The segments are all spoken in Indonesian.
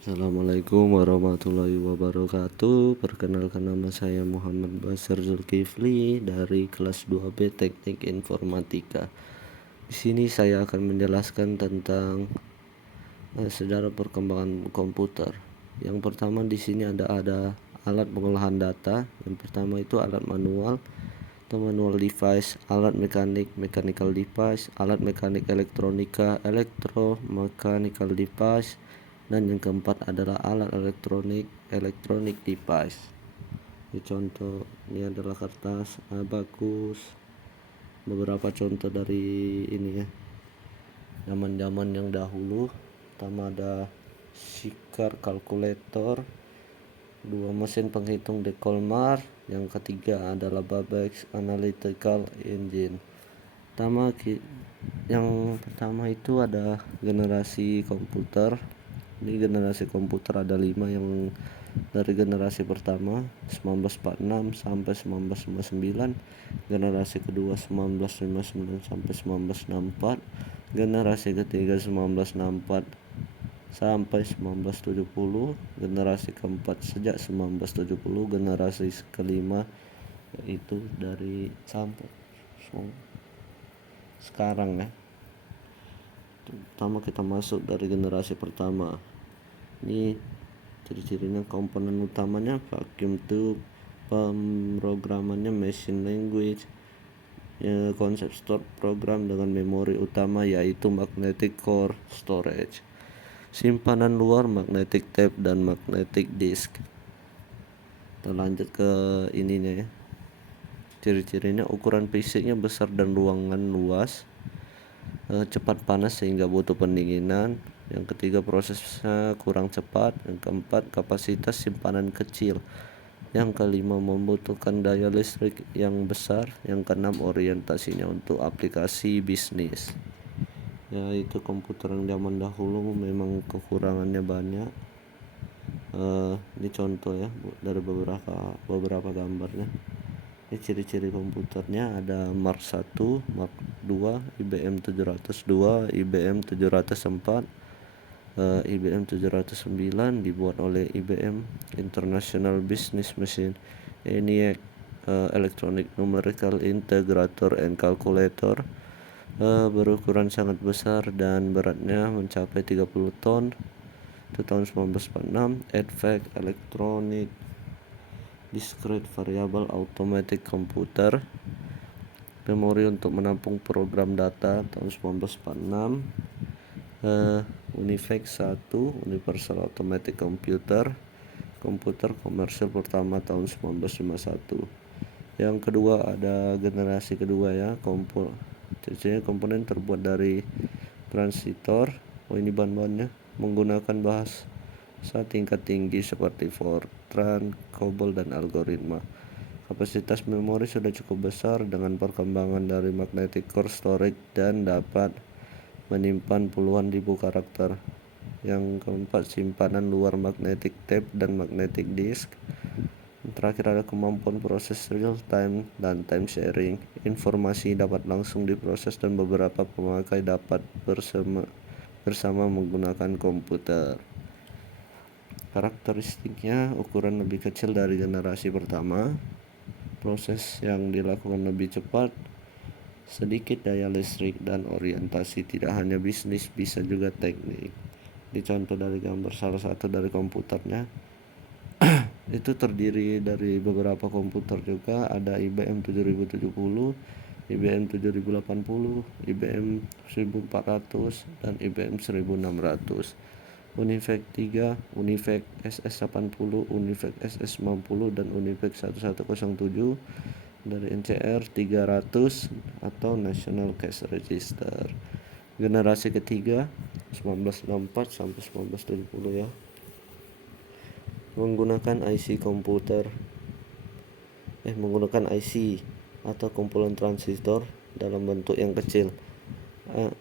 Assalamualaikum warahmatullahi wabarakatuh. Perkenalkan, nama saya Muhammad Basar Zulkifli dari kelas 2B Teknik Informatika. Di sini saya akan menjelaskan tentang sejarah perkembangan komputer. Yang pertama di sini ada alat pengolahan data. Yang pertama itu alat manual atau manual device, alat mekanik mechanical device, alat mekanik elektronika electromechanical device, dan yang keempat adalah alat electronic device. Ini contoh, ini adalah kertas, abakus, beberapa contoh dari ini ya, zaman yang dahulu. Pertama ada Shikar kalkulator, dua mesin penghitung De Colmar, yang ketiga adalah Babbage Analytical Engine. Yang pertama itu ada generasi komputer. Ini generasi komputer ada 5, yang dari generasi pertama 1946 sampai 1959, generasi kedua 1959 sampai 1964, generasi ketiga 1964 sampai 1970, generasi keempat sejak 1970, generasi kelima yaitu dari sampai sekarang ya. Pertama kita masuk dari generasi pertama. Ini ciri-cirinya: komponen utamanya vacuum tube, pemrogramannya machine language, konsep store program dengan memori utama yaitu magnetic core storage, simpanan luar magnetic tape dan magnetic disk. Kita lanjut ke ininya ya. Ciri-cirinya: ukuran fisiknya besar dan ruangan luas, cepat panas sehingga butuh pendinginan. Yang ketiga, prosesnya kurang cepat. Yang keempat, kapasitas simpanan kecil. Yang kelima, membutuhkan daya listrik yang besar. Yang keenam, orientasinya untuk aplikasi bisnis. Ya, itu komputer yang zaman dahulu memang kekurangannya banyak. Ini contoh ya dari beberapa gambarnya. Ini ciri-ciri komputernya: ada Mark 1, Mark 2, IBM 702, IBM 704, IBM 709 dibuat oleh IBM International Business Machine, ENIAC, Electronic Numerical Integrator and Calculator, berukuran sangat besar dan beratnya mencapai 30 ton. Itu tahun 1946. EDVEC, Electronic Discrete Variable Automatic Computer, memori untuk menampung program data, tahun 1946. UNIVAC 1, Universal Automatic Computer, komputer komersil pertama, tahun 1951. Yang kedua ada generasi kedua ya, komponen terbuat dari transistor. Ini bahan-bahannya menggunakan bahasa tingkat tinggi seperti Fortran, COBOL, dan algoritma. Kapasitas memori sudah cukup besar dengan perkembangan dari magnetic core storage dan dapat menyimpan puluhan ribu karakter. Yang keempat, simpanan luar magnetic tape dan magnetic disk. Yang terakhir ada kemampuan proses real time dan time sharing. Informasi dapat langsung diproses dan beberapa pemakai dapat bersama menggunakan komputer. Karakteristiknya: ukuran lebih kecil dari generasi pertama, proses yang dilakukan lebih cepat, sedikit daya listrik, dan orientasi tidak hanya bisnis, bisa juga teknik. Dicontoh dari gambar salah satu dari komputernya. Itu terdiri dari beberapa komputer juga, ada IBM 7070, IBM 7080, IBM 1400, dan IBM 1600. UNIVAC 3, UNIVAC SS80, UNIVAC SS90, dan UNIVAC 1107 dari NCR 300 atau National Cash Register. Generasi ketiga 1964 sampai 1970 ya. Menggunakan IC atau kumpulan transistor dalam bentuk yang kecil.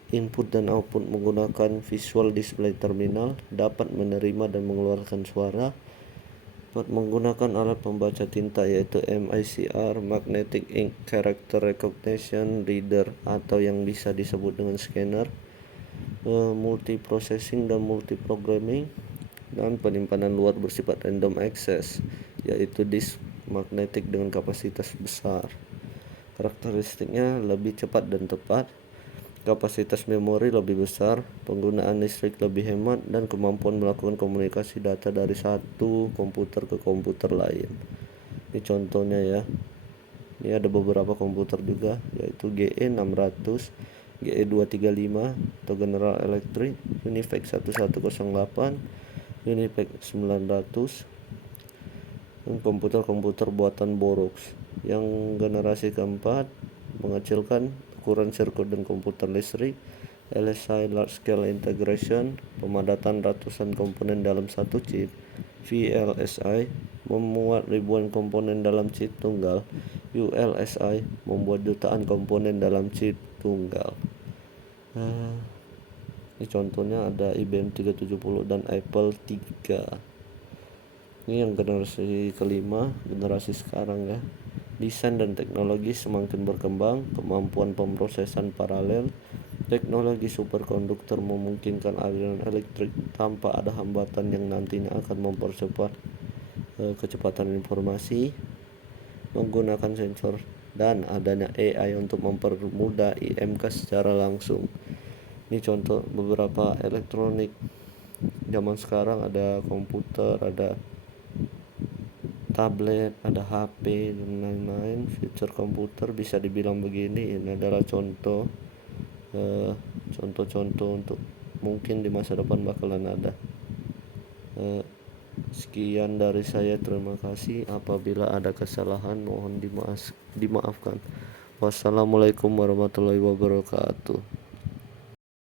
Input dan output menggunakan visual display terminal, dapat menerima dan mengeluarkan suara, dapat menggunakan alat pembaca tinta yaitu MICR, Magnetic Ink Character Recognition Reader, atau yang bisa disebut dengan scanner, multiprocessing dan multiprogramming, dan penyimpanan luar bersifat random access, yaitu disk magnetik dengan kapasitas besar. Karakteristiknya lebih cepat dan tepat, kapasitas memori lebih besar, penggunaan listrik lebih hemat, dan kemampuan melakukan komunikasi data dari satu komputer ke komputer lain. Ini contohnya ya. Ini ada beberapa komputer juga, yaitu GE600, GE235 atau General Electric, Univac 1108, Univac 900, dan komputer-komputer buatan Borox. Yang generasi keempat mengecilkan ukuran sirkuit dan komputer listrik, LSI Large Scale Integration, pemadatan ratusan komponen dalam satu chip, VLSI, memuat ribuan komponen dalam chip tunggal, ULSI, membuat jutaan komponen dalam chip tunggal. Ini contohnya ada IBM 370 dan Apple 3. Ini yang generasi kelima, generasi sekarang ya. Desain dan teknologi semakin berkembang, kemampuan pemrosesan paralel, teknologi superkonduktor memungkinkan aliran elektrik tanpa ada hambatan yang nantinya akan mempercepat kecepatan informasi, menggunakan sensor, dan adanya AI untuk mempermudah IMK secara langsung. Ini contoh beberapa elektronik zaman sekarang, ada komputer, ada tablet, ada HP, dan lain-lain. Future komputer bisa dibilang begini. Ini adalah contoh-contoh untuk mungkin di masa depan bakalan ada. Sekian dari saya, terima kasih. Apabila ada kesalahan mohon dimaafkan. Wassalamualaikum warahmatullahi wabarakatuh.